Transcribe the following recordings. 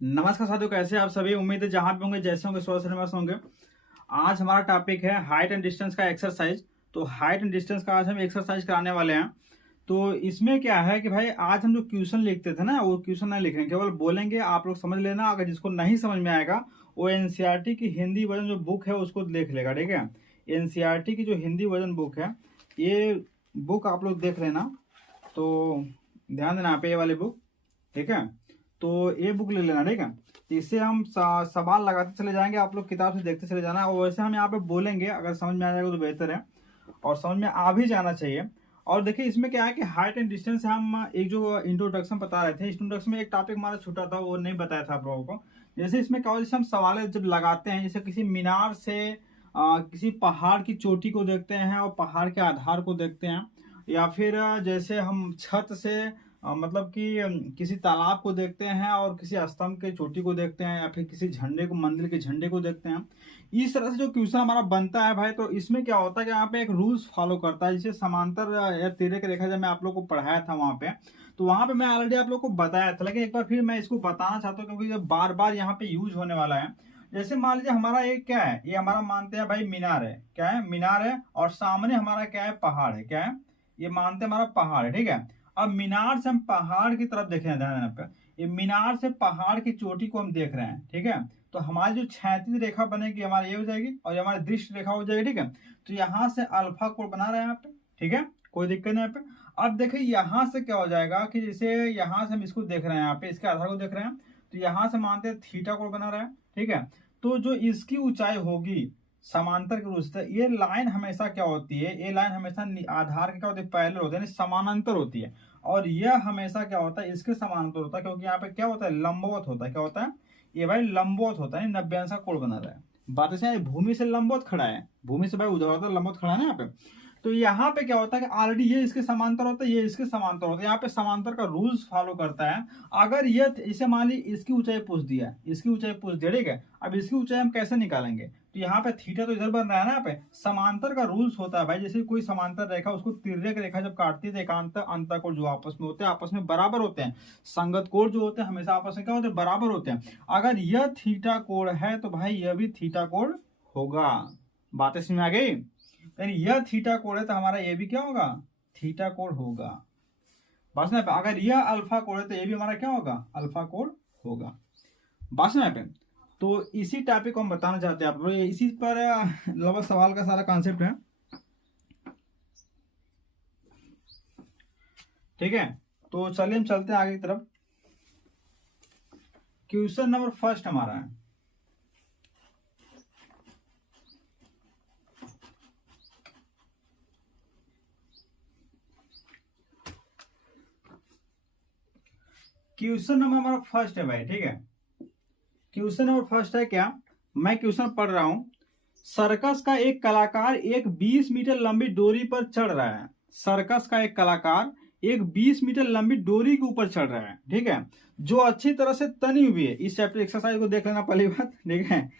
नमस्कार साथियों, कैसे हैं आप सभी। उम्मीद है जहां भी होंगे, जैसे होंगे, स्वस्थ मस्त होंगे। आज हमारा टॉपिक है हाइट एंड डिस्टेंस का एक्सरसाइज। तो हाइट एंड डिस्टेंस का आज हम एक्सरसाइज कराने वाले हैं। तो इसमें क्या है कि भाई आज हम जो क्वेश्चन लिखते थे ना, वो क्वेश्चन नहीं लिख रहे हैं, केवल बोलेंगे, आप लोग समझ लेना। अगर जिसको नहीं समझ में आएगा वो एनसीईआरटी की हिंदी वर्जन जो बुक है उसको देख लेगा, ठीक है। एनसीईआरटी की जो हिंदी वर्जन बुक है, ये बुक आप लोग देख लेना। तो ध्यान देना पे ये वाली बुक, ठीक है। तो ये बुक ले लेना, ठीक है। तो इससे हम सवाल लगाते चले जाएंगे, आप लोग किताब से देखते चले जाना। और वैसे हम यहाँ पे बोलेंगे, अगर समझ में आ जाएगा तो बेहतर है, और समझ में आ भी जाना चाहिए। और देखिए इसमें क्या है कि हाइट एंड डिस्टेंस से हम एक जो इंट्रोडक्शन बता रहे थे, इंट्रोडक्शन में एक टॉपिक हमारा छूटा था, वो नहीं बताया था आप लोगों को। जैसे इसमें क्या हो, जैसे हम सवाल जब लगाते हैं, जैसे किसी मीनार से किसी पहाड़ की चोटी को देखते हैं और पहाड़ के आधार को देखते हैं, या फिर जैसे हम छत से मतलब कि किसी तालाब को देखते हैं और किसी स्तंभ के चोटी को देखते हैं, या फिर किसी झंडे को, मंदिर के झंडे को देखते हैं। इस तरह से जो क्वेश्चन हमारा बनता है भाई, तो इसमें क्या होता है कि यहाँ पे एक रूल्स फॉलो करता है, जिसे समांतर या तिर्यक रेखा, जब मैं आप लोग को पढ़ाया था वहां पे, तो वहां पे मैं ऑलरेडी आप लोग को बताया था, लेकिन एक बार फिर मैं इसको बताना चाहता हूँ, क्योंकि जब बार बार यहाँ पे यूज होने वाला है। जैसे मान लीजिए हमारा एक क्या है, ये हमारा मानते हैं भाई मीनार है, क्या है, मीनार है, और सामने हमारा क्या है, पहाड़ है, क्या है, ये मानते हैं हमारा पहाड़ है, ठीक है। अब मीनार से हम पहाड़ की तरफ देख रहे हैं, ध्यान देना पे, ये मीनार से पहाड़ की चोटी को हम देख रहे हैं, ठीक है। तो हमारी जो क्षैतिज रेखा बनेगी हमारी ये हो जाएगी, और ये हमारी दृष्टि रेखा हो जाएगी, ठीक है। तो यहाँ से अल्फा कोण बना रहे हैं यहाँ पे, ठीक है, कोई दिक्कत नहीं यहाँ पे। अब देखिए यहाँ से क्या हो जाएगा कि जैसे यहाँ से हम इसको देख रहे हैं, यहाँ पे इसके आधार को देख रहे हैं, तो यहाँ से मानते हैं थीटा कोण बना रहा है, ठीक है। तो जो इसकी ऊंचाई होगी समांतर के रूप से, ये लाइन हमेशा क्या होती है, ये लाइन हमेशा आधार के क्या होती है, पैरेलल होती है, यानी समानांतर होती है। और यह हमेशा क्या होता है, इसके समानांतर होता है, क्योंकि यहाँ पे क्या होता है, लंबवत होता है। क्या होता है, ये भाई लंबवत होता है, 90 का कोण बना रहा है। बात ऐसे भूमि से लंबवत खड़ा है, भूमि से भाई उधर लंबवत खड़ा है ना यहाँ पे। तो यहाँ पे क्या होता है कि ऑलरेडी ये इसके समांतर होता है, ये इसके समांतर होता है, यहाँ पे समांतर का रूल्स फॉलो करता है। अगर ये इसे मान ली इसकी ऊंचाई पूछ दिया, इसकी ऊंचाई पूछ दिया, ठीक है। अब इसकी ऊंचाई हम कैसे निकालेंगे, तो यहाँ पे थीटा तो इधर बन रहा है ना, यहाँ पे समांतर का रूल्स होता है भाई। जैसे कोई समांतर रेखा, उसको तिर्यक रेखा जब काटती है तो एकांतर अंतःकोण जो आपस में होते हैं, आपस में बराबर होते हैं। संगत कोण जो होते हैं हमेशा आपस में क्या होते हैं, बराबर होते हैं। अगर यह थीटा कोण है तो भाई यह भी थीटा कोण होगा। बातें समझ में आ गई। यानी यह थीटा कोण है तो हमारा ये भी क्या होगा, थीटा कोण होगा। बस ना, अगर यह अल्फा कोण है तो ये भी हमारा क्या होगा, अल्फा कोण होगा। बस ना पे। तो इसी टॉपिक को हम बताना चाहते हैं आप लोग, इसी पर लगभग सवाल का सारा कॉन्सेप्ट है, ठीक है। तो चलिए हम चलते हैं आगे की तरफ। क्वेश्चन नंबर फर्स्ट हमारा है, क्वेश्चन नंबर हमारा फर्स्ट है भाई, ठीक है। क्वेश्चन नंबर फर्स्ट है क्या, मैं क्वेश्चन पढ़ रहा हूं। सर्कस का एक कलाकार एक 20 मीटर लंबी डोरी पर चढ़ रहा है। सर्कस का एक कलाकार एक 20 मीटर लंबी डोरी के ऊपर चढ़ रहा है, ठीक है, जो अच्छी तरह से तनी हुई है। इस चैप्टर एक्सरसाइज को देख लेना पहली बात, ठीक है।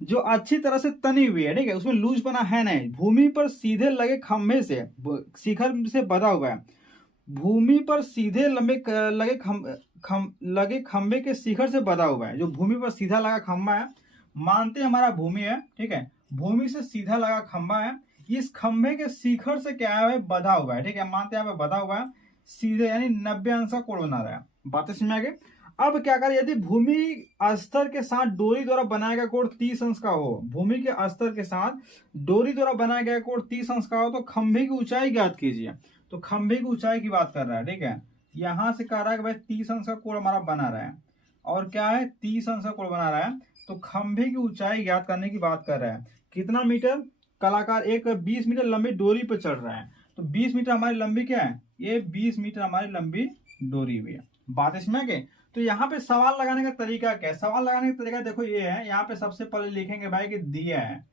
जो अच्छी तरह से तनी हुई है, ठीक है, उसमें लूज बना है नहीं, भूमि पर सीधे लगे खंभे से, शिखर से बंधा हुआ है। भूमि पर सीधे लगे खंबे के शिखर से बंधा हुआ है। जो भूमि पर सीधा लगा खंबा है, मानते हैं हमारा भूमि है, ठीक है। भूमि से सीधा लगा खंबा है, इस खंबे के शिखर से क्या है, बंधा हुआ है, ठीक है, मानते हैं बंधा हुआ है सीधे, यानी 90 का कोण बना रहा है। बातें समझ में आ गई। अब क्या करें, यदि भूमि स्तर के साथ डोरी द्वारा बनाया गया कोण 30 अंश का हो, भूमि के स्तर के साथ डोरी द्वारा बनाया गया कोण 30 अंश का हो, तो खंभे की ऊंचाई ज्ञात कीजिए। तो खंभे की ऊंचाई की बात कर रहा है, ठीक है। यहां से कह रहा है कि भाई 30 अंश का कोण हमारा बना रहा है, और क्या है, 30 अंश का कोण बना रहा है। तो खंभे की ऊंचाई ज्ञात करने की बात कर रहा है। कितना मीटर, कलाकार एक 20 मीटर लंबी डोरी पर चढ़ रहा है, तो 20 मीटर हमारी लंबी क्या है, ये 20 मीटर हमारी लंबी डोरी हुई है। बात इसमें के। तो यहाँ पे सवाल लगाने का तरीका क्या है, सवाल लगाने का तरीका देखो ये है, यहाँ पे सबसे पहले लिखेंगे भाई कि दिया है,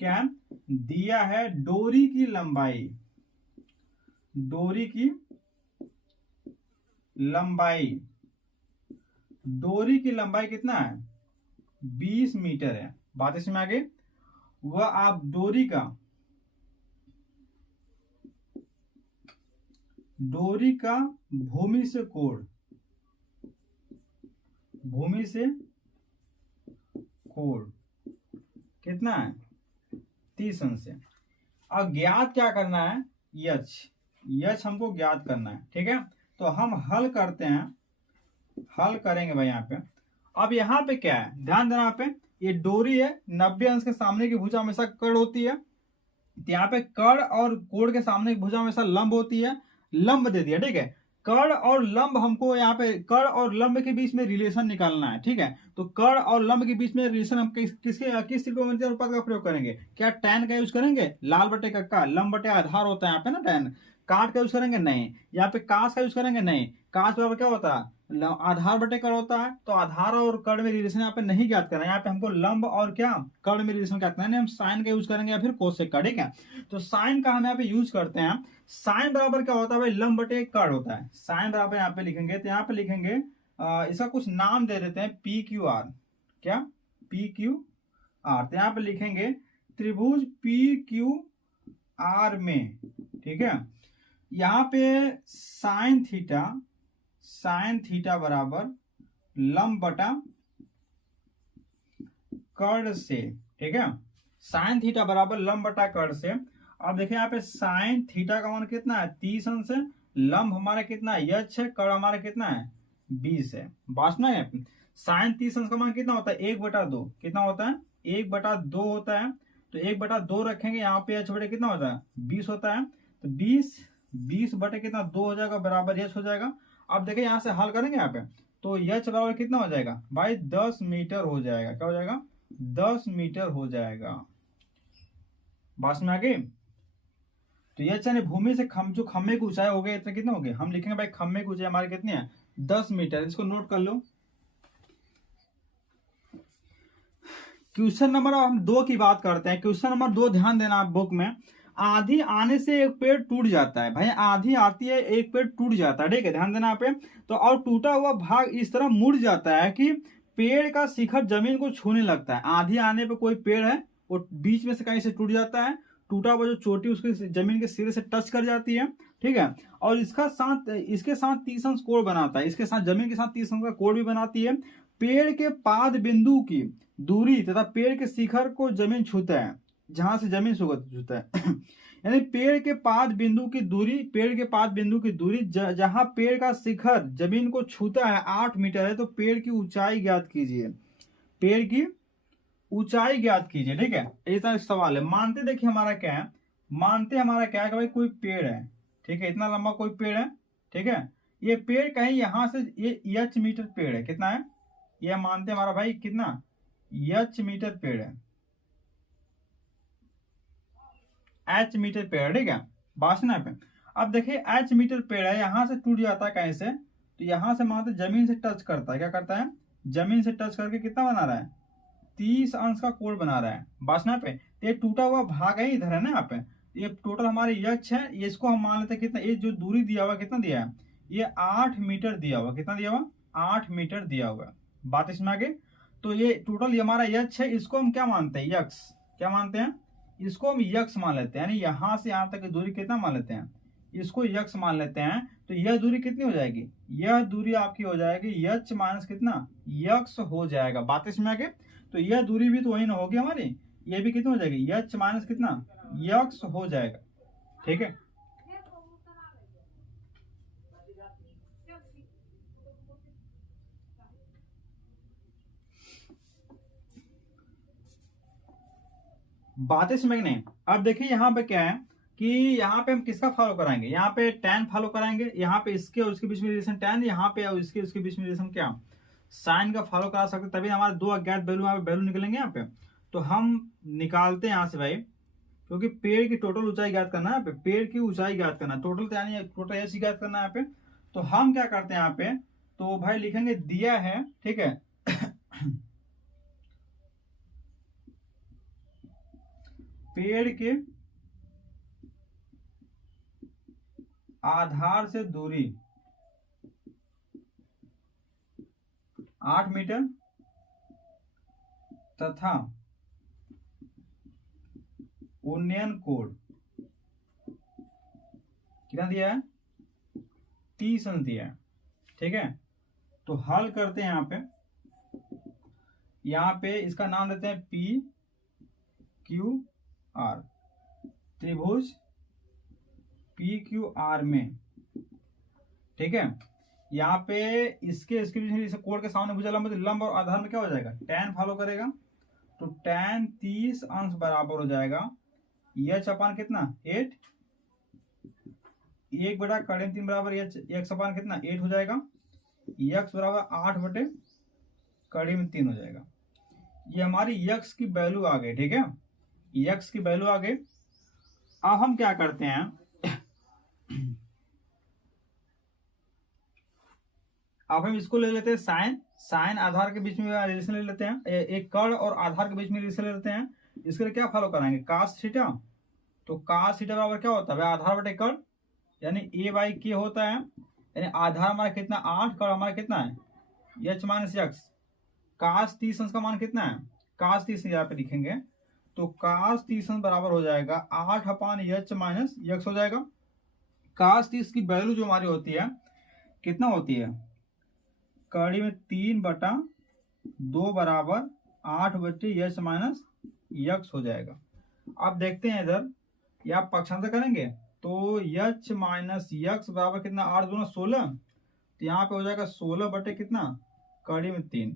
क्या है, दिया है डोरी की लंबाई, डोरी की लंबाई, डोरी की लंबाई कितना है, 20 मीटर है। बात इसमें आगे, वह आप डोरी का भूमि से कोण, भूमि से कोण कितना है 30 अंश है। अब ज्ञात क्या करना है यच, यच हमको ज्ञात करना है। ठीक है, तो हम हल करते हैं, हल करेंगे भाई यहाँ पे। अब यहाँ पे क्या है ध्यान देना, यहाँ पे ये डोरी है 90 अंश के सामने की भुजा हमेशा कड़ होती है, तो यहाँ पे कड़ और कोण के सामने की भुजा हमेशा लंब होती है, लंब दे दिया। ठीक है, कड़ और लंब हमको यहाँ पे कड़ और लंब के बीच में रिलेशन निकालना है। ठीक है, तो कड़ और लंब के बीच में रिलेशन हम किस त्रिकोणमितीय अनुपात का प्रयोग करेंगे, क्या tan का यूज करेंगे, लाल बटे का लंब बटे आधार होता है यहाँ पे ना tan, काट का यूज करेंगे नहीं, यहाँ पे काश का यूज करेंगे नहीं, काश बराबर क्या होता है आधार बटे कड़ होता है, तो आधार और कड़ में रिलेशन यहाँ पे नहीं ज्ञात करना है, यहाँ पे हमको लंब और क्या कड़ में रिलेशन ज्ञात करना है, हम साइन का यूज करेंगे या फिर कोसेक का। ठीक है, तो साइन का हम यहाँ पे यूज करते हैं, साइन बराबर क्या होता है भाई लंब बटे कड़ होता है, साइन बराबर यहाँ पे लिखेंगे, तो यहाँ पे लिखेंगे इसका कुछ नाम दे देते हैं पी क्यू आर, क्या पी क्यू आर, तो यहाँ पे लिखेंगे त्रिभुज पी क्यू आर में। ठीक है, यहाँ पे साइन थीटा बराबर लंब बटा कर्ण से। ठीक है, साइन थीटा बराबर लंब बटा कर्ण से। अब देखिए यहाँ पे साइन थीटा का मान कितना है 30 अंश है, लंब हमारा कितना है यच है, कर्ण हमारा कितना है 20 है। बात ना है, साइन 30 अंश का मान कितना होता है 1/2, कितना होता है 1/2 होता है, तो 1/2 रखेंगे, यहाँ पे h बटे कितना होता है 20 होता है, तो 20 बटे कितना 2 हो जाएगा बराबर h हो जाएगा। अब देखिए यहाँ से हल करेंगे यहाँ पे, तो h बराबर कितना हो जाएगा भाई 10 मीटर हो जाएगा, क्या हो जाएगा 10 मीटर हो जाएगा। बात में आ गई, तो यह यानी भूमि से जो खम्भे की ऊंचाई हो गई इतने कितने हो गए, हम लिखेंगे भाई खम्भे की ऊंचाई हमारी कितनी है 10 मीटर, इसको नोट कर लो। क्वेश्चन नंबर हम 2 की बात करते हैं, क्वेश्चन नंबर 2 ध्यान देना आप बुक में, आधी आने से एक पेड़ टूट जाता है, भाई आधी आती है एक पेड़ टूट जाता है। ठीक है, ध्यान देना पे, तो और टूटा हुआ भाग इस तरह मुड़ जाता है कि पेड़ का शिखर जमीन को छूने लगता है। आधी आने पे कोई पेड़ है वो बीच में से कहीं से टूट जाता है, टूटा हुआ जो चोटी उसके जमीन के सिरे से टच कर जाती है। ठीक है, और इसके साथ 30 अंश कोण बनाता है, इसके साथ जमीन के साथ 30 अंश का कोण भी बनाती है। पेड़ के पाद बिंदु की दूरी तथा पेड़ के शिखर को जमीन छूता है, जहां से जमीन छूता है यानी पेड़ के पाद बिंदु की दूरी जहां पेड़ का शिखर जमीन को छूता है 8 मीटर है, तो पेड़ की ऊंचाई ज्ञात कीजिए, पेड़ की ऊंचाई ज्ञात कीजिए। ठीक है, ऐसा सवाल है। मानते देखिए हमारा क्या है, हमारा क्या है कि भाई कोई पेड़ है, ठीक है इतना लंबा कोई पेड़ है। ठीक है, ये पेड़ कहीं यहां से ये h मीटर पेड़ है, कितना है ये मानते हमारा भाई कितना h मीटर पेड़ है, h मीटर पेड़। ठीक है, बासना पे अब देखिए h मीटर पेड़ है, यहां से टूट जाता है कहीं से, तो यहां से मानते जमीन से टच करता है, क्या करता है जमीन से टच करके कितना बना रहा है 30 अंश का कोण बना रहा है। बासना पे ये टूटा हुआ भाग है इधर है ना, यहाँ पे ये टोटल हमारे यक्ष है, ये इसको हम मान लेते हैं कितना, ये जो दूरी दिया हुआ कितना दिया है ये 8 मीटर दिया हुआ, कितना दिया हुआ 8 मीटर दिया हुआ। बात इसमें आगे, तो ये टोटल ये हमारा यक्ष है, इसको हम क्या मानते हैं यक्ष, क्या मानते हैं इसको हम यक्ष मान लेते हैं, यानी यहां से यहां तक की दूरी कितना मान लेते हैं इसको यक्ष मान लेते हैं। तो यह दूरी कितनी हो जाएगी, यह दूरी आपकी हो जाएगी यक्ष माइनस कितना यक्ष हो जाएगा। बात इसमें आगे, तो यह दूरी भी तो वही ना होगी हमारी, ये भी कितनी हो जाएगी यक्ष माइनस कितना यक्ष हो जाएगा। ठीक है, बातें समझ नहीं। अब देखिए यहाँ पे क्या है कि यहाँ पे हम किसका फॉलो कराएंगे, यहाँ पे tan फॉलो कराएंगे, यहाँ पे इसके और उसके बीच में रिलेशन tan, यहाँ पे और इसके उसके बीच में रिलेशन क्या साइन का फॉलो करा सकते, तभी हमारे 2 अज्ञात वैल्यू यहाँ पे वैल्यू निकलेंगे यहाँ पे। तो हम निकालते हैं यहाँ से भाई, क्योंकि पेड़ की टोटल ऊंचाई ज्ञात करना है, पेड़ की ऊंचाई ज्ञात करना, टोटल यानी टोटल एच ज्ञात करना है यहाँ पे। तो हम क्या करते हैं यहाँ पे, तो भाई लिखेंगे दिया है, ठीक है पेड़ के आधार से दूरी 8 मीटर तथा उन्नयन कोण कितना दिया है 30 अंश दिया है। ठीक है, तो हल करते हैं यहाँ पे, यहाँ पे इसका नाम देते हैं पी क्यू आर, त्रिभुज पी क्यू आर में, ठीक है। यहाँ पे इसके बीच में कोण के सामने भुजा लंब, तो लंब और आधार में क्या हो जाएगा, tan फॉलो करेगा, तो tan 30 अंश बराबर हो जाएगा एच अपान कितना 8, 1 बटा कड़े 3 बराबर एक्स अपान कितना 8 हो जाएगा, एक्स बराबर 8 बटे कड़ी में 3 हो जाएगा। ये हमारी यक्स की वैल्यू आ गई, ठीक है, यक्स की वैल्यू आ गई। अब हम क्या करते हैं, अब हम इसको ले लेते हैं साइन, साइन आधार के बीच में रिलेशन ले लेते हैं, एक कर्ण और आधार के बीच में रिलेशन ले लेते हैं। इसके लिए क्या फॉलो कराएंगे, कास थीटा, तो कास थीटा बराबर क्या होता है भाई, आधार बटे कर्ण, यानी ए बाई के होता है, यानी आधार हमारा कितना 8, कर्ण हमारा कितना है एच माइनस एक्स, कास 30 अंश का मान कितना है, कास 30 यहाँ पे लिखेंगे, तो कास 30 अंश बराबर हो जाएगा 8 अपान एच माइनस एक्स हो जाएगा। कास 30 की वैल्यू जो हमारी होती है कितना होती है, कड़ी में 3 बटा 2 बराबर 8 बटे एच माइनस एक्स हो जाएगा। अब देखते हैं इधर, या पक्षांतर करेंगे तो एच माइनस एक्स बराबर कितना 8 दूना 16, तो यहाँ पे हो जाएगा 16 बटे कितना कड़ी में 3,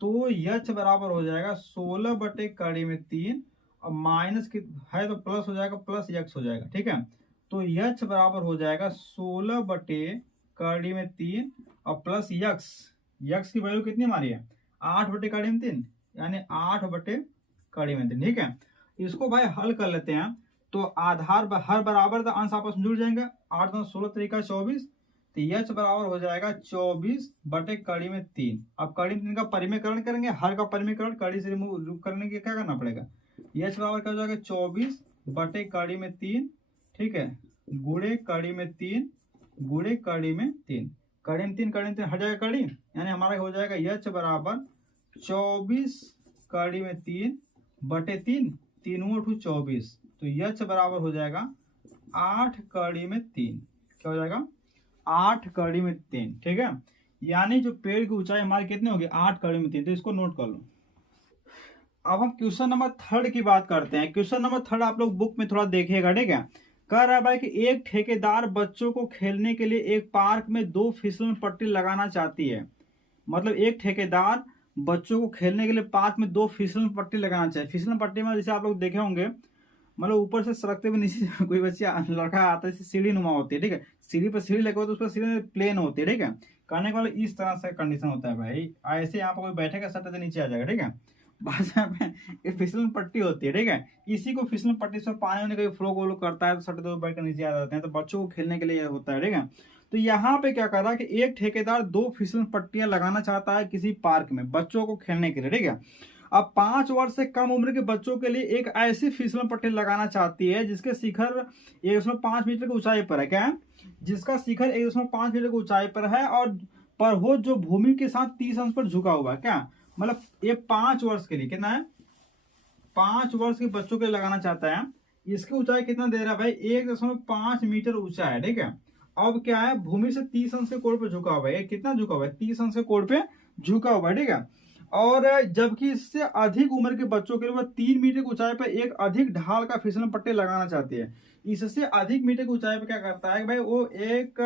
तो एच बराबर हो जाएगा 16 बटे कड़ी में 3, और माइनस है तो प्लस हो जाएगा, प्लस एक्स हो जाएगा, ठीक है। तो एच बराबर हो जाएगा 16 बटे कड़ी में 3 और प्लस यक्स, यक्स की वैल्यू कितनी हमारी है 8 बटे कड़ी में 3, यानी 8 बटे कड़ी में 3, ठीक है। इसको भाई हल कर लेते हैं, तो आधार हर बराबर तो अंश आपस में जुड़ जाएंगे, 8 2 16 तरीका 24, तो एच बराबर हो जाएगा 24 बटे कड़ी में 3। अब कड़ी में 3 का परिमेयकरण करेंगे, हर का परिमेयकरण कड़ी से रिमूव करने के क्या करना पड़ेगा, एच बराबर क्या हो जाएगा 24 बटे कड़ी में 3, ठीक है, गुणे कड़ी में 3 गुणे कड़ी में 3, कड़ी में 3 हट जाएगा कड़ी, यानी हमारा हो जाएगा एच बराबर 24 कड़ी में 3 बटे 3, 3 × 24, तो एच बराबर हो जाएगा 8 कड़ी में 3, क्या हो जाएगा 8 कड़ी में 3, ठीक है। यानी जो पेड़ की ऊंचाई हमारी कितनी होगी 8 कड़ी में 3, तो इसको नोट कर लो। अब हम क्वेश्चन नंबर 3 की बात करते हैं। क्वेश्चन नंबर 3 आप लोग बुक में थोड़ा देखिएगा, ठीक है। कह रहा है भाई कि एक ठेकेदार बच्चों को खेलने के लिए एक पार्क में 2 फिसलन पट्टी लगाना चाहती है, मतलब एक ठेकेदार बच्चों को खेलने के लिए पार्क में 2 फिसलन पट्टी लगाना चाहिए। फिसलन पट्टी में जैसे आप लोग देखे होंगे, मतलब ऊपर से सड़कते हुए नीचे कोई बच्चा लड़का आता है, सीढ़ी नुमा होती है, ठीक है, सीढ़ी पर सीढ़ी लगे तो उस पर सीढ़ी प्लेन होती है, ठीक है। कहने के वाले इस तरह से कंडीशन होता है भाई, ऐसे यहाँ पर कोई बैठेगा सटक नीचे आ जाएगा, ठीक है। बस यहाँ पे फिसलन पट्टी होती है, ठीक है, इसी को फिसलन पट्टी से पानी में कभी फ्लो वोलो करता है तो सटक तो बैठ कर नीचे आ जाते हैं, तो बच्चों को खेलने के लिए होता है, ठीक है। तो यहाँ पे क्या कर रहा है कि एक ठेकेदार 2 फिसलन पट्टियां लगाना चाहता है किसी पार्क में बच्चों को खेलने के लिए, ठीक है। अब 5 वर्ष से कम उम्र के बच्चों के लिए एक ऐसी फिसलन पट्टी लगाना चाहती है जिसके शिखर 1.5 मीटर की ऊंचाई पर है, क्या है, जिसका शिखर 1.5 मीटर की ऊंचाई पर है और पर हो जो भूमि के साथ 30 अंश पर झुका हुआ है, क्या मतलब ये 5 वर्ष के लिए कितना है, 5 वर्ष के बच्चों के लिए लगाना चाहता है। इसकी ऊंचाई कितना दे रहा है भाई 1.5 मीटर ऊंचा है, ठीक है। अब क्या है, भूमि से 30 अंश के कोण पे झुका हुआ है, कितना झुका हुआ है 30 अंश के कोण पे झुका हुआ है, ठीक है। और जबकि इससे अधिक उम्र के बच्चों के लिए वह 3 मीटर की ऊंचाई पर एक अधिक ढाल का फिसलन पट्टी लगाना चाहती है। इससे अधिक मीटर की ऊंचाई पर क्या करता है भाई, वो एक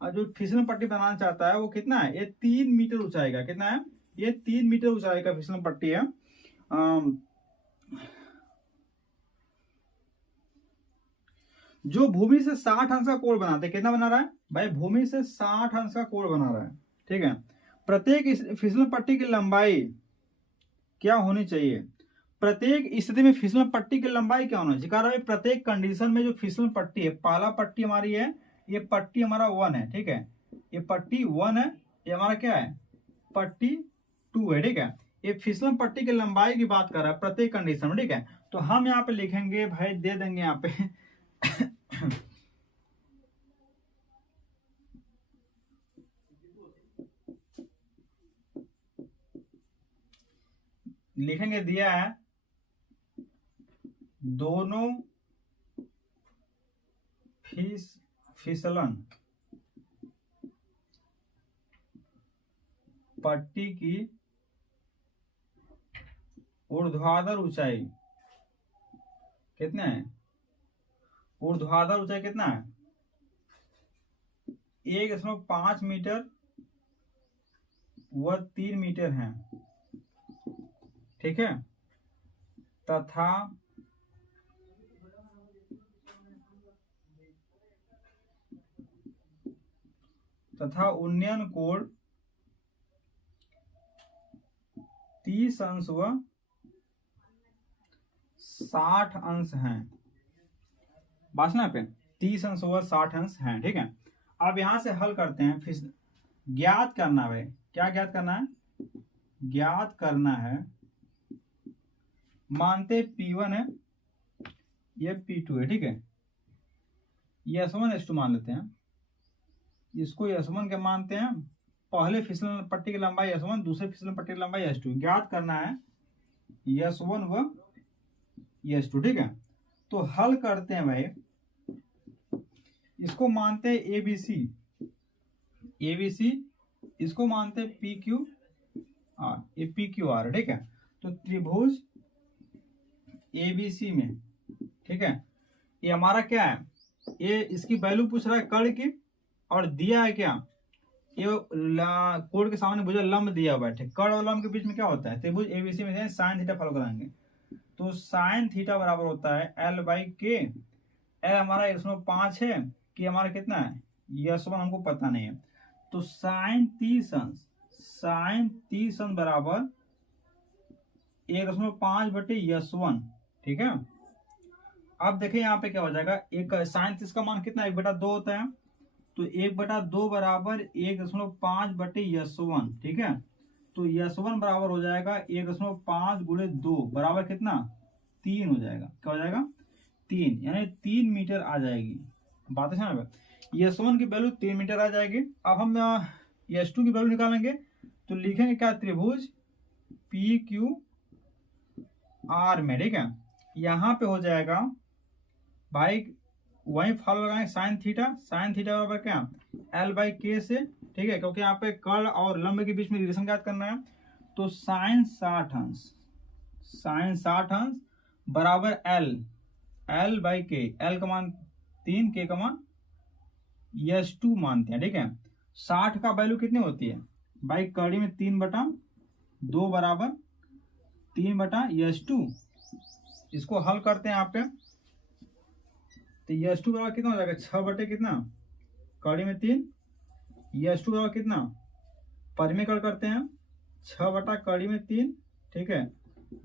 जो फिसलन पट्टी बनाना चाहता है वो कितना है, ये 3 मीटर ऊंचाई का, कितना है, ये 3 मीटर ऊंचाई का फिसलन पट्टी है। जो भूमि से 60 अंश का कोण बनाते हैं, कितना बना रहा है भाई, भूमि से 60 अंश का कोण बना रहा है, ठीक है। प्रत्येक फिसलन पट्टी की लंबाई क्या होनी चाहिए, प्रत्येक स्थिति में फिसलन पट्टी की लंबाई क्या होना चाहिए, कारण प्रत्येक कंडीशन में जो फिसलन पट्टी है, पहला पट्टी हमारी है, ये पट्टी हमारा 1 है, ठीक है, ये पट्टी 1 है, ये हमारा क्या है पट्टी 2 है, ठीक है। ये फिसलन पट्टी की लंबाई की बात कर रहा है प्रत्येक कंडीशन में, ठीक है। तो हम यहाँ पे लिखेंगे भाई, दे देंगे यहाँ पे लिखेंगे, दिया है दोनों फिसलन पट्टी की ऊर्ध्वाधर ऊंचाई कितना है, ऊर्ध्वाधर ऊंचाई कितना है 1.5 मीटर व 3 मीटर है, ठीक है। तथा उन्नयन कोण 30 अंश व 60 अंश हैं। बासना पे 30 अंश व 60 अंश हैं, ठीक है। अब यहां से हल करते हैं, फिर ज्ञात करना है। क्या ज्ञात करना है? ज्ञात करना है, मानते P1 है, ये P2 है, ठीक है। ये S1 S2 मान लेते हैं, इसको S1 के मानते हैं। पहले फिसलन पट्टी की लंबाई S1, दूसरे फिसलन पट्टी की लंबाई S2। ज्ञात करना है S1 व S2, ठीक है। तो हल करते हैं भाई, इसको मानते हैं ABC, इसको मानते हैं PQR, ये PQR, ठीक है। तो त्रिभुज ABC में, ठीक है, ये हमारा क्या है, ये इसकी वैल्यू पूछ रहा है कर्ण की, और दिया है क्या, ये कोण के सामने भुजा लंब दिया हुआ है, ठीक। कर्ण और लंब के बीच में क्या होता है, त्रिभुज ABC में साइन थीटा फॉलो कराएंगे। तो साइन थीटा बराबर होता है L/K। L हमारा 105 है, कि हमारा कितना है S1 हमको पता नहीं है। तो साइन 30 अंश बराबर 1.5/S1, ठीक है। अब देखिए यहाँ पे क्या हो जाएगा, एक साइन 30 का मान कितना 1/2 होता है, तो 1/2 बराबर 1.5/S1, ठीक है। तो S1 बराबर हो जाएगा 1.5 × 2 बराबर कितना 3 हो जाएगा। क्या हो जाएगा 3, यानी 3 मीटर आ जाएगी। बात है ना, S1 की वैल्यू 3 मीटर आ जाएगी। अब हम S2 की वैल्यू निकालेंगे, तो लिखेंगे क्या, त्रिभुज PQR में, ठीक है। यहाँ पे हो जाएगा भाई, वही फॉलो लगाएंगे साइन थीटा बराबर क्या L/K से, ठीक है, क्योंकि यहाँ पे कर्ण और लंब के बीच में रिलेशन ज्ञात करना है। तो साइन 60 अंश बराबर L/K, L का मान 3, K का मान S2 मानते हैं, ठीक है। 60 का वैल्यू कितनी होती है भाई, कड़ी में 3/2 बराबर 3/S2। इसको हल करते हैं यहाँ पे, तो S2 बराबर कितना हो जाएगा 6 कितना, कड़ी में 3, S2 बराबर कितना, परिमेय करते हैं 6 कड़ी में 3, ठीक है,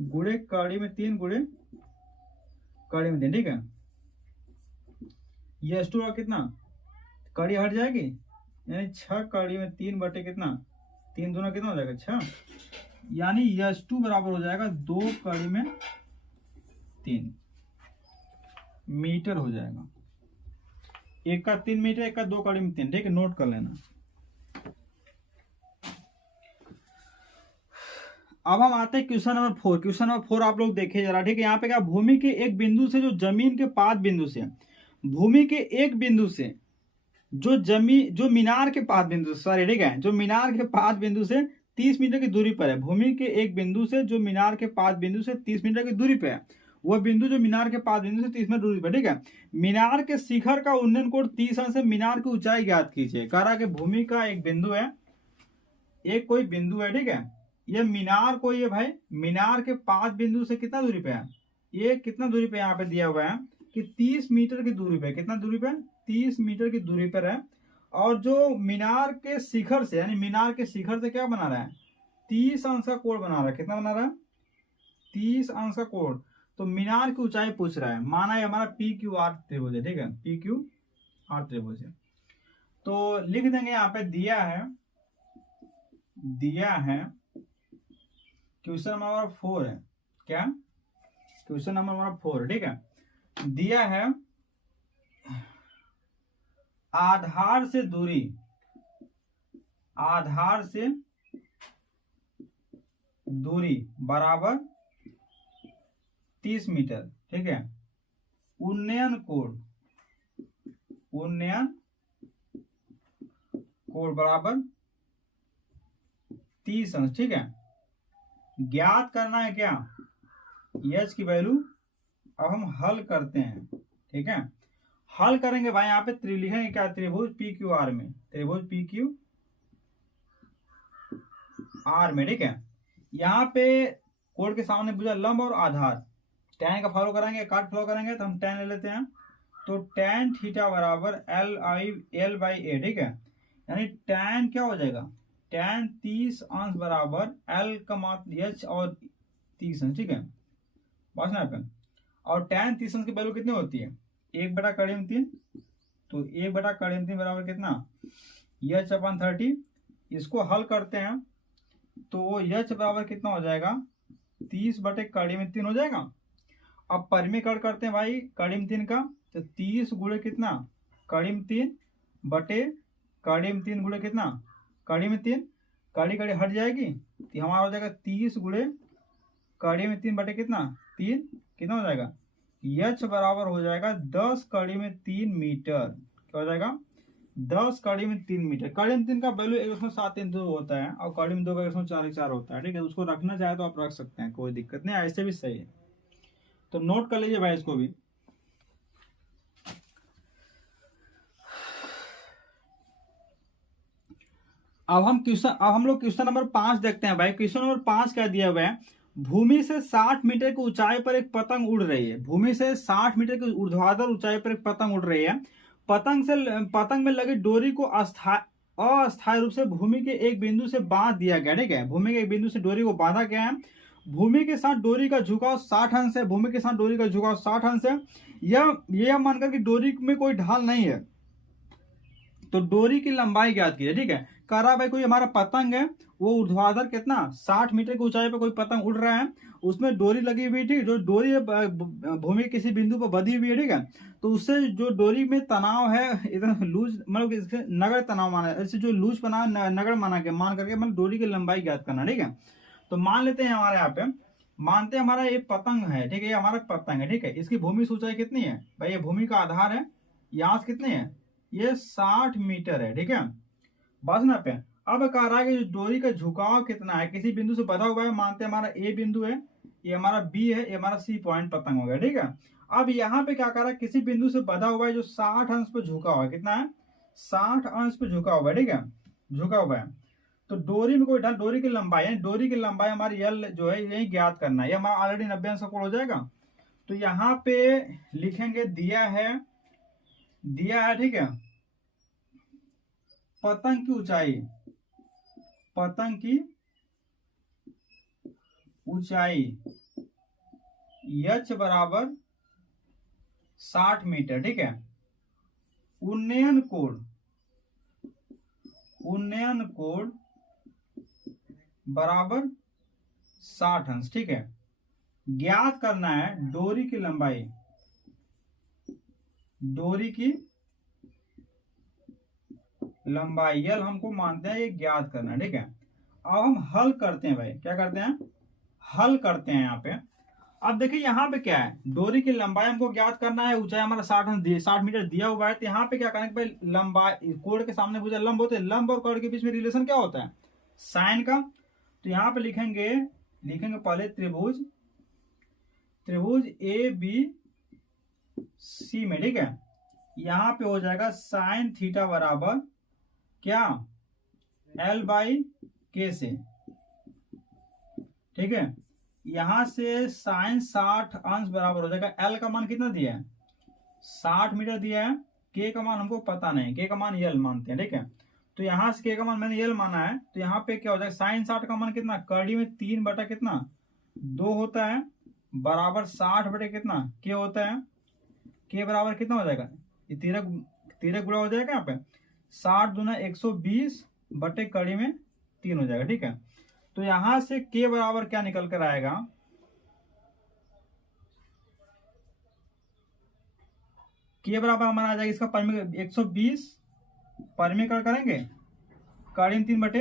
गुणे कड़ी में 3 गुणे कड़ी में 3, ठीक है। S2 बराबर कितना, कड़ी हट जाएगी, यानी 6 कड़ी में 3 कितना, 3 दूना कितना हो जाएगा 6, यानी S2 बराबर हो जाएगा 2 कड़ी में 3 मीटर हो जाएगा। एक का 3 मीटर, एक का 2 कड़ी में 3, ठीक है, नोट कर लेना। अब हम आते हैं क्वेश्चन नंबर 4। क्वेश्चन नंबर 4 आप लोग देखे जरा, ठीक है। यहाँ पे क्या, भूमि के एक बिंदु से जो जमीन के 5 बिंदु से, भूमि के एक बिंदु से जो मीनार के 5 बिंदु, सॉरी, ठीक है, जो मीनार के 5 बिंदु से 30 मीटर की दूरी पर है। भूमि के एक बिंदु से जो मीनार के 5 बिंदु से 30 मीटर की दूरी पर है, वह बिंदु जो मीनार के 5 बिंदु से 30 मीटर दूरी पर, ठीक है। मीनार के शिखर का उन्नयन कोण 30 अंश से मीनार की ऊंचाई ज्ञात कीजिए। कह रहा कि भूमि का एक बिंदु है, एक कोई बिंदु है, ठीक है, ये मीनार को, ये भाई मीनार के 5 बिंदु से कितना दूरी पे है, ये कितना दूरी पे यहाँ पे दिया हुआ है कि 30 मीटर की दूरी पे, कितना दूरी पे 30 मीटर की दूरी पर है। और जो मीनार के शिखर से, यानी मीनार के शिखर से क्या बना रहा है 30 अंश का कोण बना रहा है। कितना बना रहा है 30 अंश का कोण। तो मीनार की ऊंचाई पूछ रहा है, माना है हमारा PQR त्रिभुज है, ठीक है, PQR त्रिभुज है। तो लिख देंगे यहाँ पे, दिया है क्वेश्चन नंबर 4 है, क्या क्वेश्चन नंबर हमारा 4, ठीक है। दिया है आधार से दूरी बराबर 30 मीटर, ठीक है। उन्नयन कोण बराबर 30 अंश, ठीक है। ज्ञात करना है क्या, एच की वैल्यू अब हम हल करते हैं, ठीक है। हल करेंगे भाई, यहाँ पे लिखेंगे क्या, त्रिभुज पी क्यू आर में, त्रिभुज पी क्यू आर में, ठीक है। यहाँ पे कोड के सामने पूछा लंब और आधार, tan का फॉलो करेंगे, काट फॉलो करेंगे, तो हम tan ले लेते हैं। तो tan थीटा बराबर एल बाई ए, ठीक है। यानी tan क्या हो जाएगा, tan 30 अंश बराबर एल का मान एच और 30 अंश, ठीक है, बस ना पे। और tan 30 अंश की वैल्यू कितनी होती है, 1/3। तो 1/3 बराबर कितना, एच अपन 30। इसको हल करते हैं तो एच बराबर कितना हो जाएगा, 30/3 हो जाएगा। अब परिमीकरण करते हैं भाई कड़ीम 3 का, तो 30 गुणे कितना, कड़ीम 3 बटे कड़ीम 3 गुणे कितना, कड़ीम 3, कड़ी कड़ी हट जाएगी तो हमारा हो जाएगा 30 गुणे कड़ीम 3 बटे कितना 3, कितना हो जाएगा, एच बराबर हो जाएगा 10 कड़ीम 3 मीटर। क्या हो जाएगा, 10 कड़ीम 3 मीटर। कड़ीम 3 का वैल्यू 1.732 होता है और कड़ीम 2 का 144 होता है, ठीक है। उसको रखना चाहे तो आप रख सकते हैं, कोई दिक्कत नहीं, ऐसे भी सही है। तो नोट कर लीजिए भाई इसको भी। अब हम लोग क्वेश्चन नंबर 5 देखते हैं भाई। क्वेश्चन नंबर 5 क्या दिया हुआ है, भूमि से 60 मीटर की ऊंचाई पर एक पतंग उड़ रही है। भूमि से 60 मीटर की ऊर्ध्वाधर ऊंचाई पर एक पतंग उड़ रही है। पतंग में लगी डोरी को अस्थायी रूप से भूमि के एक बिंदु से बांध दिया गया, ठीक है। भूमि के एक बिंदु से डोरी को बांधा गया है। भूमि के साथ डोरी का झुकाव 60 अंश है। भूमि के साथ डोरी का झुकाव 60 अंश है। यह मानकर कि डोरी में कोई ढाल नहीं है, तो डोरी की लंबाई ज्ञात कीजिए, ठीक है। कह रहा भाई कोई हमारा पतंग है, वो ऊर्ध्वाधर कितना 60 मीटर की ऊंचाई पर कोई पतंग उड़ रहा है, उसमें डोरी लगी हुई, ठीक, जो डोरी भूमि किसी बिंदु पर बधी हुई है, ठीक है। तो उससे जो डोरी में तनाव है इतना लूज, मतलब नगर तनाव माना, इससे जो लूज बना नगर मान करके मतलब डोरी की लंबाई ज्ञात करना, ठीक है। तो मान लेते हैं हमारे यहाँ पे, मानते हैं हमारा ये पतंग है, ठीक है, ये हमारा पतंग है, ठीक है। इसकी भूमि से ऊंचाई कितनी है भाई, ये भूमि का आधार है, यहाँ से कितने है, ये 60 मीटर है, ठीक है, बस ना पे। अब कह रहा है कि डोरी का झुकाव कितना है, किसी बिंदु से बधा हुआ है, मानते हैं हमारा ए बिंदु है, ये हमारा बी है, ये हमारा सी पॉइंट पतंग हो गया, ठीक है। अब यहाँ पे क्या कर रहा है, किसी बिंदु से बधा हुआ है जो 60 अंश पे झुका हुआ है, कितना है 60 अंश पे झुका हुआ है, ठीक है, झुका हुआ है। तो डोरी में कोई ढाल, डोरी की लंबाई है, डोरी की लंबाई हमारी एल जो है यही ज्ञात करना है, ये हमारा ऑलरेडी 90 अंश का कोण हो जाएगा। तो यहाँ पे लिखेंगे दिया है, ठीक है, पतंग की ऊंचाई, पतंग की ऊंचाई एच बराबर 60 मीटर, ठीक है। उन्नयन कोण बराबर 60 अंश, ठीक है। ज्ञात करना है डोरी की लंबाई, डोरी की लंबाई यल हमको मानते हैं, ये ज्ञात करना है, ठीक है। अब हम हल करते हैं भाई, क्या करते हैं, हल करते हैं यहाँ पे। अब देखिए यहाँ पे क्या है, डोरी की लंबाई हमको ज्ञात करना है, ऊंचाई हमारा 60 मीटर दिया हुआ है। तो यहाँ पे क्या करेंगे भाई, लंबाई कोण के सामने पूछा लंब होते हैं, लंब और कोण के बीच में रिलेशन क्या होता है, साइन का। तो यहाँ पे लिखेंगे पहले त्रिभुज ए बी सी में, ठीक है। यहाँ पे हो जाएगा साइन थीटा बराबर क्या, एल बाई के से, ठीक है। यहां से साइन 60 अंश बराबर हो जाएगा, एल का मान कितना दिया है 60 मीटर दिया है, के का मान हमको पता नहीं, के का मान यल मानते हैं, ठीक है। तो यहां से के का मान मैंने यल माना है, तो यहाँ पे क्या हो जाएगा, साइन 60 का मान कितना, कड़ी में 3 बटा कितना 2 होता है, बराबर 60 बटे कितना के होता है, के बराबर कितना हो जाएगा, ये तिरक गुणा हो जाएगा, यहाँ पे 60 दूना 120 बटे कड़ी में 3 हो जाएगा, ठीक है। तो यहां से के बराबर क्या निकल कर आएगा, के बराबर हमारा आ जाएगा, इसका 120 परिमीकरण करेंगे, कड़ी में 3 बटे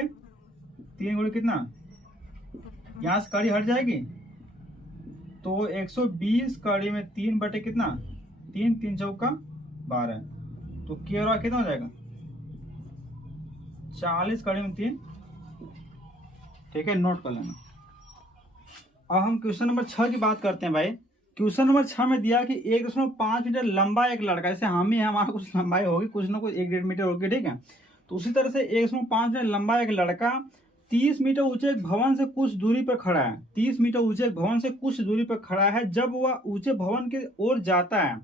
3 गुणे कितना, यहां से कड़ी हट जाएगी, तो 120 कड़ी में 3 बटे कितना 3, 3 चौका 12, तो के बराबर कितना हो जाएगा 40 कड़ी में 3, ठीक है, नोट कर लेना। अब हम क्वेश्चन नंबर 6 की बात करते हैं भाई। क्वेश्चन नंबर 6 में दिया कि 1.5 मीटर लंबा एक लड़का, जैसे हम ही है, हमारा कुछ लंबाई होगी, कुछ ना कुछ 1-1.5 मीटर होगी, ठीक है। तो उसी तरह से 1.5 मीटर लंबा एक लड़का 30 मीटर ऊंचे एक भवन से कुछ दूरी पर खड़ा है। 30 मीटर ऊंचे एक भवन से कुछ दूरी पर खड़ा है। जब वह ऊंचे भवन की ओर जाता है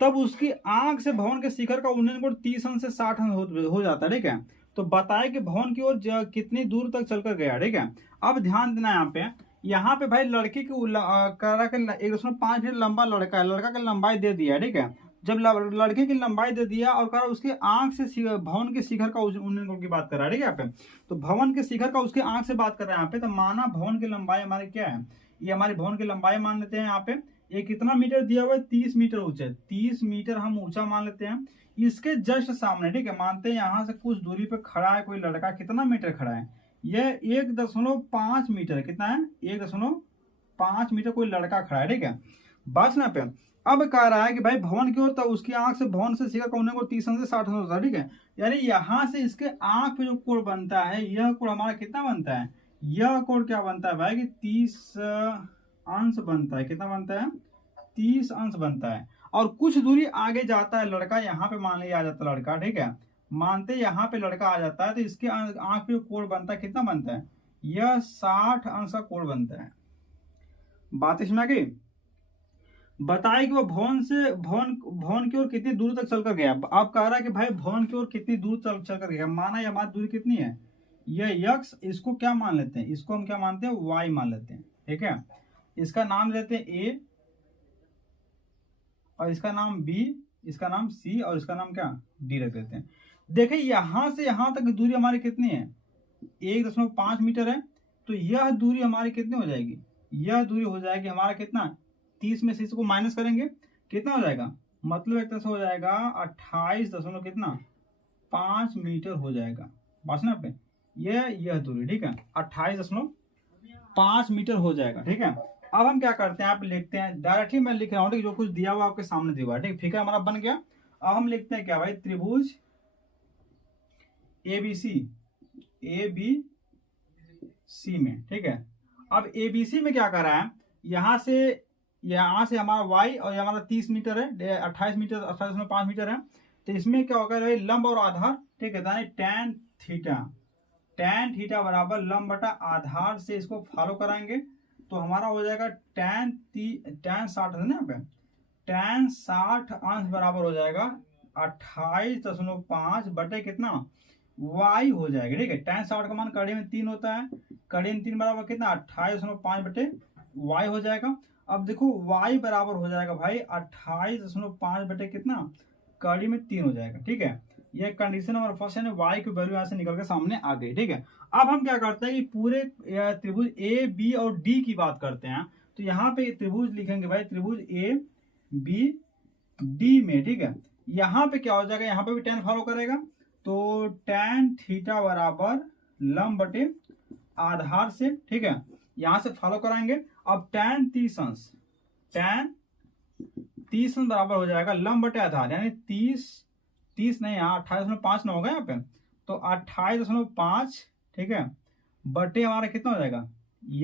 तब उसकी आंख से भवन के शिखर का उन्नयन कोण 30 अंश से 60 अंश हो जाता है, ठीक है। तो बताए कि भवन की ओर कितनी दूर तक चलकर गया, ठीक है। अब ध्यान देना यहाँ पे भाई लड़के की 1.5 मीटर लंबा लड़का है, लड़का की लंबाई दे दिया है, ठीक है। जब लड़के की लंबाई दे दिया और कहा उसके आंख से भवन के शिखर का उन्नयन कोण की बात कर रहा है, ठीक है। यहाँ पे तो भवन के शिखर का उसके आंख से बात कर रहा है यहाँ पे। तो माना भवन की लंबाई हमारी क्या है, ये हमारी भवन की लंबाई मान लेते हैं। यहाँ पे ये कितना मीटर दिया हुआ है, 30 मीटर ऊंचे, 30 मीटर हम ऊंचा मान लेते हैं। इसके जस्ट सामने, ठीक है, मानते हैं यहाँ से कुछ दूरी पे खड़ा है कोई लड़का। कितना मीटर खड़ा है, यह 1.5 मीटर, कितना है, 1.5 मीटर कोई लड़का खड़ा है, ठीक है। बस ना पे अब कह रहा है कि भाई भवन की ओर, तो उसकी आंख से भवन से शिखर का उन्नयन कोण 30 अंश से 60 अंश होता है, ठीक है। यानी यहाँ से इसके आंख पे जो कोण बनता है, यह कोण हमारा कितना बनता है, यह कोण क्या बनता है भाई कि 30 अंश बनता है। कितना बनता है, 30 अंश बनता है। और कुछ दूरी आगे जाता है लड़का, यहाँ पे मान लिया आ जाता है लड़का, ठीक है। मानते यहाँ पे लड़का आ जाता है तो इसके आंख पे कोण बनता है, कितना बनता है, यह 60 अंश का कोण बनता है। बात इसमें आ गई। बताए कि वो भवन की ओर कितनी दूर तक चलकर गया। अब कह रहा है कि भाई भवन की ओर कितनी दूर चलकर गया। माना ये हमारी दूरी कितनी है, यह यक्स, इसको क्या मान लेते हैं, इसको हम क्या मानते हैं, वाई मान लेते हैं, ठीक है। इसका नाम लेते हैं ए, और इसका नाम बी, इसका नाम सी, और इसका नाम क्या, डी रख देते हैं। देखिए यहां से यहां तक दूरी हमारी कितनी है, 1.5 मीटर है। तो यह दूरी हमारी कितनी हो जाएगी, यह दूरी हो जाएगी हमारा कितना, 30 में से इसको माइनस करेंगे, कितना हो जाएगा, मतलब एक तरह से हो जाएगा 28 दशमलव कितना 5 मीटर हो जाएगा। बस ना पे यह दूरी, ठीक है, 28.5 मीटर हो जाएगा, ठीक है। अब हम क्या करते हैं, आप लिखते हैं डायरेक्टली, मैं लिख रहा हूँ, जो कुछ दिया हुआ आपके सामने दिया हुआ है, ठीक, फिगर हमारा बन गया। अब हम लिखते हैं क्या भाई, त्रिभुज ए बी सी में, ठीक है। अब एबीसी में क्या कर रहा है, यहाँ से हमारा y और हमारा 30 मीटर है, 28 मीटर 28.5 मीटर है। तो इसमें क्या होगा भाई, लंब और आधार, ठीक है, tan थीटा बराबर लंब बटा आधार से इसको फॉलो कराएंगे। तो हमारा हो जाएगा tan 60 है ना, यहाँ पे tan 60 अंश बराबर हो जाएगा 28.5 बटे कितना y हो जाएगा, ठीक है। tan 60 का मान कड़ी में 3 होता है, कड़ी में 3 बराबर कितना 28.5 बटे y हो जाएगा। अब देखो y बराबर हो जाएगा भाई 28.5 बटे कितना कड़ी में 3 हो जाएगा, ठीक है। यह कंडीशन नंबर फर्स्ट है, y की वैल्यू यहाँ से निकल के सामने आ गई, ठीक है। अब हम क्या करते हैं कि पूरे त्रिभुज ए बी और डी की बात करते हैं। तो यहाँ पे त्रिभुज लिखेंगे भाई, त्रिभुज ए बी डी में, ठीक है। यहाँ पे क्या हो जाएगा, यहाँ पे भी tan फॉलो करेगा। तो tan थीटा बराबर लंब बटे आधार से, ठीक है, यहां से फॉलो कराएंगे। अब tan 30 अंश बराबर हो जाएगा लंब बटे आधार, यानी 30 नहीं, यहाँ 28.5 ना होगा यहाँ पे, तो 28.5, ठीक है, बटे हमारा कितना हो जाएगा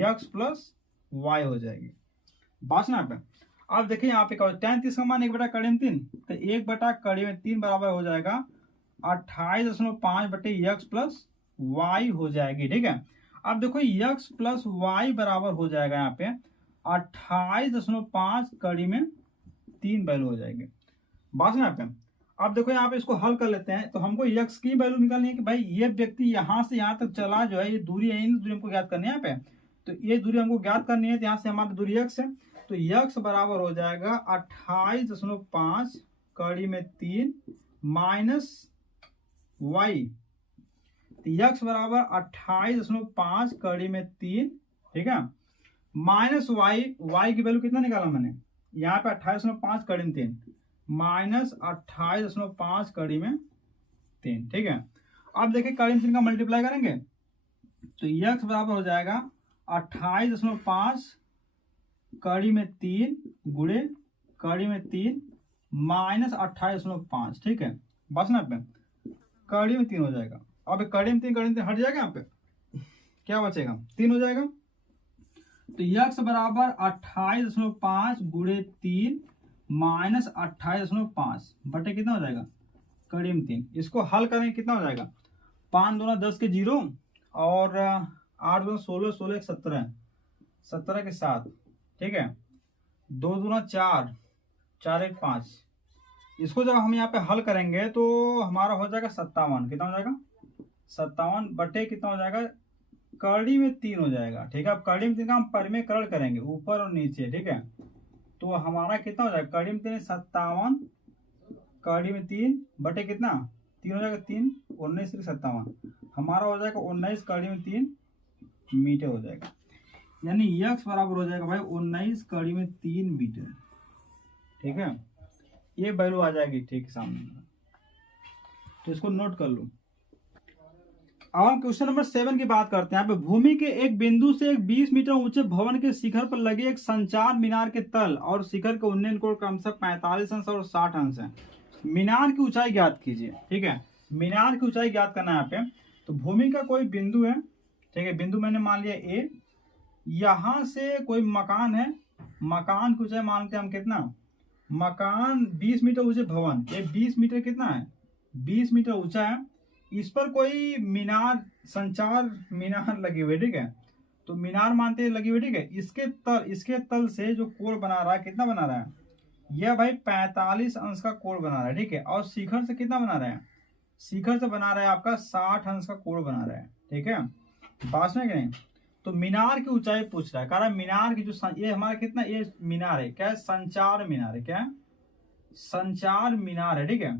x प्लस वाई हो जाएगी। बात ना पे अब देखिए यहाँ पे क्या tan 30 का मान 1 बटा कड़ी में 3, तो 1 बटा कड़ी में 3 बराबर हो जाएगा 28.5 बटे x प्लस वाई हो जाएगी, ठीक है। अब देखो x प्लस वाई बराबर हो जाएगा यहाँ पे 28.5 कड़ी में 3 वैल्यू हो जाएगी। बात ना पे अब देखो यहाँ पे इसको हल कर लेते हैं। तो हमको x की वैल्यू निकालनी है कि भाई ये व्यक्ति यहाँ से यहाँ तक चला जो है, ये दूरी है, इन दूरी हमको ज्ञात करनी है यहाँ पे। तो ये दूरी हमको ज्ञात करनी है, तो यहाँ से हमारी दूरी x है। तो x बराबर हो जाएगा 28.5 कड़ी में 3 माइनस y, तो x बराबर 28.5 कड़ी में 3, ठीक है, माइनस y की वैल्यू कितना निकाला मैंने, यहाँ पे 28.5 कड़ी में 3 माइनस 28.5 कड़ी में 3, ठीक है। अब देखिए कड़ी में 3 का मल्टीप्लाई करेंगे तो x बराबर हो जाएगा 28.5 कड़ी में 3 गुणे कड़ी में 3 माइनस 28.5, ठीक है। बस ना पे कड़ी में 3 हो जाएगा। अब कड़ी में 3 हट जाएगा, यहाँ पे क्या बचेगा 3 हो जाएगा। तो यक्स बराबर 28.5 गुणे 3 माइनस 28.5 बटे कितना हो जाएगा कड़ी में 3। इसको हल करेंगे कितना हो जाएगा 5 दूना 10 के 0 और 8 दूना 16, 16 एक 17, 17 के 7, ठीक है। 2 दूना 4, 4 एक 5। इसको जब हम यहाँ पे हल करेंगे तो हमारा हो जाएगा 57। कितना हो जाएगा 57 बटे कितना हो जाएगा कड़ी में 3 हो जाएगा, ठीक है। अब कड़ी में 3 का हम परिमेयकरण करेंगे ऊपर और नीचे, ठीक है। तो हमारा कितना हो जाएगा कड़ी में 3 57 कड़ी में 3 बटे कितना 3 हो जाएगा 3 19 57 हमारा हो जाएगा 19 कड़ी में 3 मीटर हो जाएगा। यानी यक्स बराबर हो जाएगा भाई 19 कड़ी में 3 मीटर, ठीक है। ये वैल्यू आ जाएगी ठीक सामने, तो इसको नोट कर लो। अब हम क्वेश्चन नंबर 7 की बात करते हैं। भूमि के एक बिंदु से एक 20 मीटर ऊंचे भवन के शिखर पर लगे एक संचार मीनार के तल और शिखर के उन्नयन कोण क्रमशः 45 अंश और 60 अंश है। मीनार की ऊंचाई ज्ञात कीजिए, ठीक है। मीनार की ऊंचाई ज्ञात करना है यहाँ पे। तो भूमि का कोई बिंदु है, ठीक है। बिंदु मैंने मान लिया ए, यहां से कोई मकान है, मकान की ऊंचाई मानते हैं हम कितना, मकान 20 मीटर ऊंचे भवन, ये 20 मीटर कितना है 20 मीटर ऊंचा है। इस पर कोई मीनार संचार मीनार लगी हुई, ठीक है। तो मीनार मानते हैं लगी हुई, ठीक है। इसके तल से जो कोण बना रहा है कितना बना रहा है यह भाई 45 अंश का कोण बना रहा है, ठीक है। और शिखर से कितना बना रहा है, शिखर से बना रहा है आपका 60 अंश का कोण बना रहा है, ठीक है। बात सुने कि नहीं। तो मीनार की ऊंचाई पूछ रहा है, कह रहा है मीनार की जो ये हमारा कितना ये मीनार है, क्या है संचार मीनार है, क्या है संचार मीनार है, ठीक है।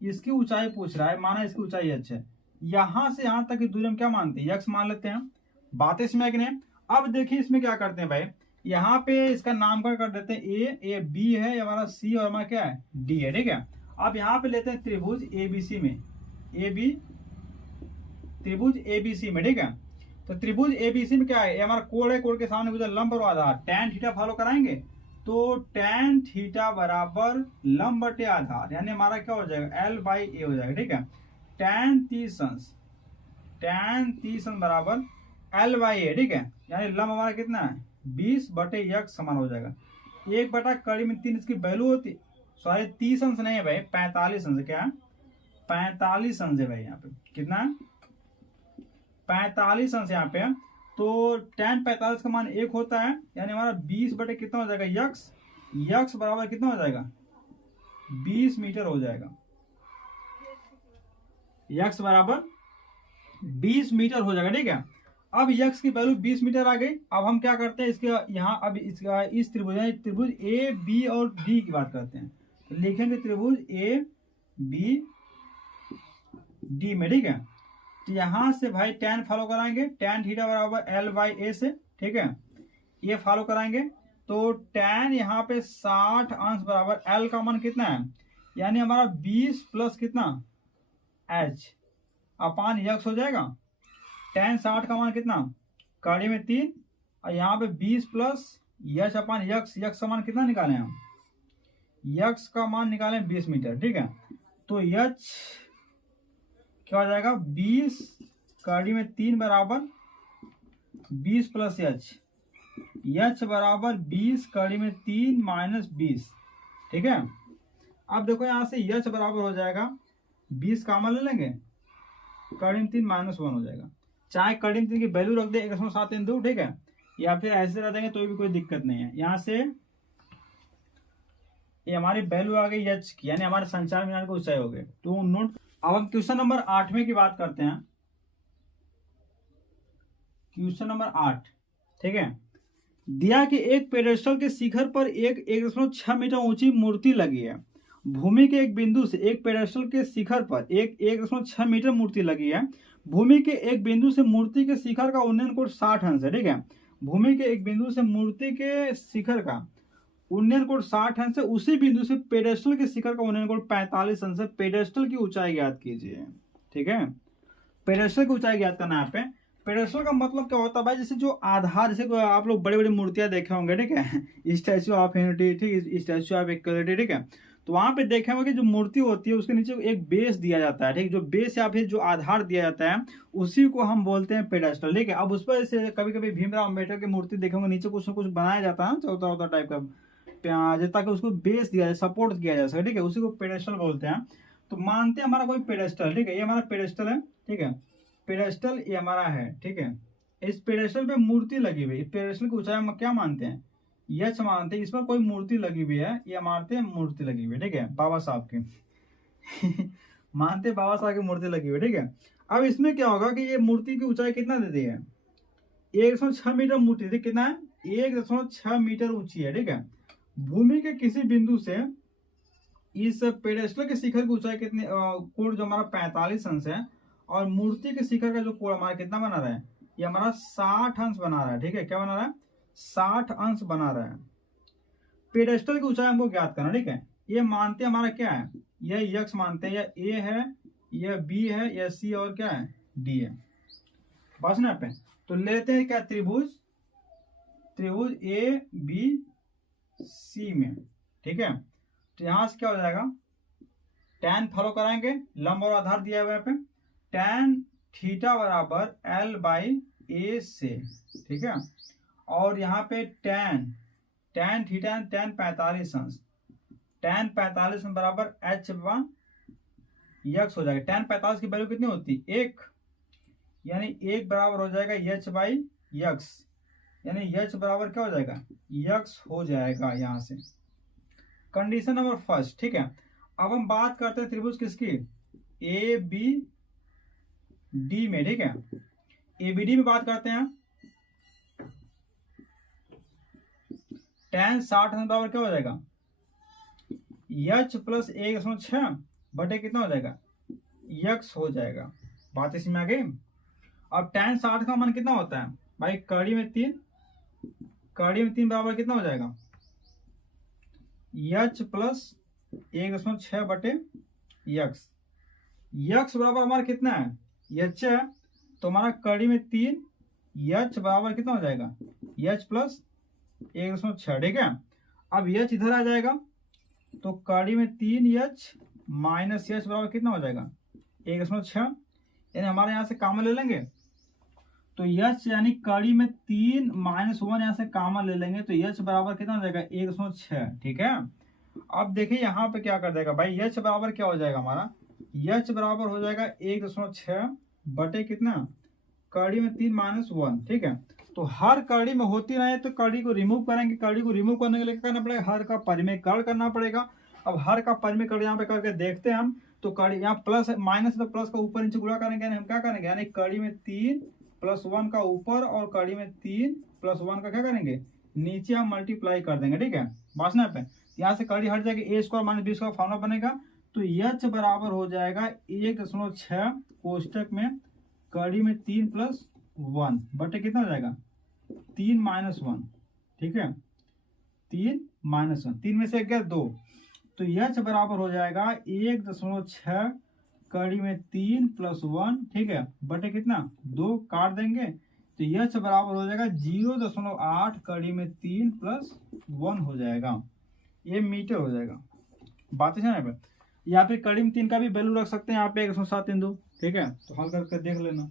इसकी ऊंचाई पूछ रहा है, माना इसकी ऊंचाई h है। यहां से यहां तक की दूरी हम क्या मानते हैं यक्स मान लेते हैं। बातें इसमें कि नहीं। अब देखिए इसमें क्या करते हैं भाई, यहाँ पे इसका नामकरण कर देते हैं ए बी है, ये हमारा सी और हमारा क्या है डी है, ठीक है। अब यहाँ पे लेते हैं त्रिभुज एबीसी में, त्रिभुज एबीसी में, ठीक है। तो त्रिभुज एबीसी में क्या है, ये हमारा कोण है, कोण के सामने गुजर लंब और आधार, टैन थीटा फॉलो कराएंगे। तो टैन थीटा बराबर लंब बटे आधार, यानी हमारा क्या हो जाएगा L बाई ए हो जाएगा, ठीक है। टैन 30 अंश बराबर L बाई ए, ठीक है। यानी लंब हमारा कितना है 20 बटे यक्स समान हो जाएगा 1 बटा कड़ी में 3 इसकी वैल्यू होती, सॉरी 30 अंश नहीं है भाई 45 अंश, क्या है 45 अंश है भाई यहाँ पे, कितना है 45 अंश यहाँ पे। तो tan 45 का मान 1 होता है, यानी हमारा 20 बटे कितना हो जाएगा यक्स बराबर कितना हो जाएगा 20 मीटर हो जाएगा, यक्स बराबर 20 मीटर हो जाएगा, ठीक है। अब यक्स की वैल्यू 20 मीटर आ गई। अब हम क्या करते हैं इसके यहाँ अब इसका इस त्रिभुज ए बी और डी की बात करते हैं। तो लिखेंगे त्रिभुज ए बी डी में, ठीक है। तो यहां से भाई टैन फॉलो कराएंगे, टैन थीटा बराबर L बाई ए से, ठीक है। ये फॉलो कराएंगे तो टैन यहाँ पे 60 अंश बराबर L का मान कितना है, यानी हमारा 20 प्लस कितना H अपान यक्स हो जाएगा। टैन 60 का मान कितना कड़ी में 3 और यहाँ पे 20 प्लस यच अपान यक्स का मान कितना निकालें हम, यक्स का मान निकालें 20 मीटर, ठीक है। तो यच क्या हो जाएगा 20 कड़ी में 3 बराबर 20 प्लस एच बराबर 20 कड़ी में 3 माइनस 20, ठीक है। अब देखो यहाँ से एच बराबर हो जाएगा 20 कामा ले लेंगे, कड़ी में 3 माइनस 1 हो जाएगा। चाहे कड़ी में 3 की वैल्यू रख दे 1.7 ठीक है, या फिर ऐसे रख देंगे तो भी कोई दिक्कत नहीं है। यहाँ से ये हमारी वैल्यू आ गई एच की, यानी हमारे संचार मीनार की ऊंचाई हो गई। तो नोट। अब हम क्वेश्चन नंबर 8 की बात करते हैं। क्वेश्चन नंबर 8, ठीक है। दिया कि एक पेडेस्टल के शिखर पर एक 1.6 मीटर ऊंची मूर्ति लगी है। भूमि के एक बिंदु से एक पेडेस्टल के शिखर पर एक 1.6 मीटर मूर्ति लगी है। भूमि के एक बिंदु से मूर्ति के शिखर का उन्नयन कोण 60 अंश है, ठीक है। भूमि के एक बिंदु से मूर्ति के शिखर का उन्नयन कोण 60 अंश है। उसी बिंदु से पेडेस्टल के शिखर का उन्नयन कोण 45 अंश है। पेडेस्टल की ऊंचाई ज्ञात कीजिए, ठीक है। पेडेस्टल की ऊंचाई ज्ञात करना है यहाँ पे। पेडेस्टल का मतलब क्या होता है भाई, जैसे जो आधार, जैसे आप लोग बड़ी बड़ी मूर्तियां देखे होंगे, ठीक है, स्टैच्यू ऑफ यूनिटी, ठीक, स्टैच्यू ऑफ इक्वलिटी, ठीक है। तो वहां पे देखे होंगे कि जो मूर्ति होती है उसके नीचे एक बेस दिया जाता है, ठीक, जो बेस या फिर जो आधार दिया जाता है उसी को हम बोलते हैं पेडेस्टल, ठीक है। अब उस पर से कभी कभी भीमराव अम्बेडकर की मूर्ति देखेंगे नीचे कुछ ना कुछ बनाया जाता है चौथा चौथा टाइप का, ताकि उसको बेस दिया जाए, सपोर्ट किया जा सके, ठीक है, उसी को पेडेस्टल बोलते हैं। तो मानते हैं हमारा कोई पेडेस्टल, ठीक है, ये हमारा पेडेस्टल है, ठीक है, पेडेस्टल ये हमारा है, ठीक है। इस पेडेस्टल पे मूर्ति लगी हुई, इस पेडेस्टल की ऊंचाई हम क्या मानते हैं, यच मानते हैं, इस पर कोई मूर्ति लगी हुई है, ये मानते हैं मूर्ति लगी हुई है, ठीक है, बाबा साहब की मानते बाबा साहब की मूर्ति लगी हुई है, ठीक है। अब इसमें क्या होगा कि ये मूर्ति की ऊंचाई कितना देती है, 106 मीटर मूर्ति थी, कितना है, 1.6 मीटर ऊंची है, ठीक है। भूमि के किसी बिंदु से इस पेडेस्टल के शिखर की ऊंचाई कितनी, कोण जो हमारा 45 अंश है, और मूर्ति के शिखर का जो कोण हमारा कितना बना रहा है, ये हमारा 60 अंश बना रहा है, ठीक है, क्या बना रहा है, 60 अंश बना रहा है। पेडेस्टल की ऊंचाई हमको ज्ञात करना, ठीक है। ये मानते हैं हमारा क्या है, यह यक्स मानते हैं, यह ए है, यह बी है, यह सी और क्या है, डी है, बस ना पे। तो लेते हैं क्या, त्रिभुज, त्रिभुज ए बी सी में, ठीक है। तो यहां से क्या हो जाएगा, tan फॉलो कराएंगे, लंब और आधार दिया हुआ है पे, tan थीटा बराबर L बाई ए से, ठीक है। और यहाँ पे tan थीटा tan 45 अंश, tan 45 अंश बराबर h/, यक्स हो जाएगा। tan 45 की वैल्यू कितनी होती है, 1, यानी 1 बराबर हो जाएगा h बाई यक्स, यानी h बराबर क्या हो जाएगा, यक्स हो जाएगा यहाँ से। कंडीशन नंबर फर्स्ट, ठीक है। अब हम बात करते हैं त्रिभुज किसकी, ए बी डी में, ठीक है, ए बी डी में बात करते हैं। tan 60 अंश बराबर क्या हो जाएगा, यच प्लस 1.6 बटे कितना हो जाएगा, यक्स हो जाएगा, बात इसमें आ गई। अब tan 60 का मान कितना होता है भाई, कड़ी में 3, कड़ी में 3 बराबर कितना हो जाएगा, यच प्लस 1.6 बटे यक्स, यक्स बराबर हमारा कितना है, यच है, तो हमारा कड़ी में 3, यच बराबर कितना हो जाएगा, यच प्लस 1.6, ठीक है। अब यच इधर आ जाएगा, तो कड़ी में 3 यच माइनस यच बराबर कितना हो जाएगा, 1.6, यानी हमारे यहाँ से कॉमन ले लेंगे, तो यच यानी कड़ी में 3 माइनस 1 यहाँ से कॉमन ले लेंगे, तो यच बराबर कितना हो जाएगा, 1.6, ठीक है। अब देखिए यहाँ पे क्या कर देगा भाई, यच बराबर क्या हो जाएगा हमारा, यच बराबर हो जाएगा 1.6 बटे कितना, कड़ी में 3 माइनस 1, ठीक है। तो हर कड़ी में होती रहे तो कड़ी को रिमूव करेंगे, कड़ी को रिमूव करने के लिए क्या करना पड़ेगा, हर का परिमेयकरण करना पड़ेगा। अब हर का परिमेयकरण यहाँ पे करके देखते हैं हम, तो कड़ी यहाँ प्लस माइनस, तो प्लस का ऊपर नीचे गुणा करेंगे, यानी हम क्या करेंगे, यानी कड़ी में 3 प्लस 1 का ऊपर और कड़ी में 3 प्लस 1 का क्या करेंगे, नीचे हम मल्टीप्लाई कर देंगे, ठीक है, बासना पे। यहाँ से कड़ी हट जाएगी, A square minus B square formula बनेगा, तो यच बराबर हो जाएगा 1.6 कोष्टक में कड़ी में 3 प्लस 1 बटे कितना हो जाएगा, 3 माइनस 1, ठीक है, 3 माइनस 1, 3 में से गया 2, तो यच बराबर हो जाएगा 1.6 कड़ी में 3 प्लस 1, ठीक है, बटे कितना 2, काट देंगे, तो यच बराबर हो जाएगा 0.8 कड़ी में 3 प्लस 1 हो जाएगा, ये मीटर हो जाएगा, बात है ना। यहाँ पे कड़ी में 3 का भी वैल्यू रख सकते हैं, यहाँ पे 107 बिंदु, ठीक है, तो हल करके देख लेना।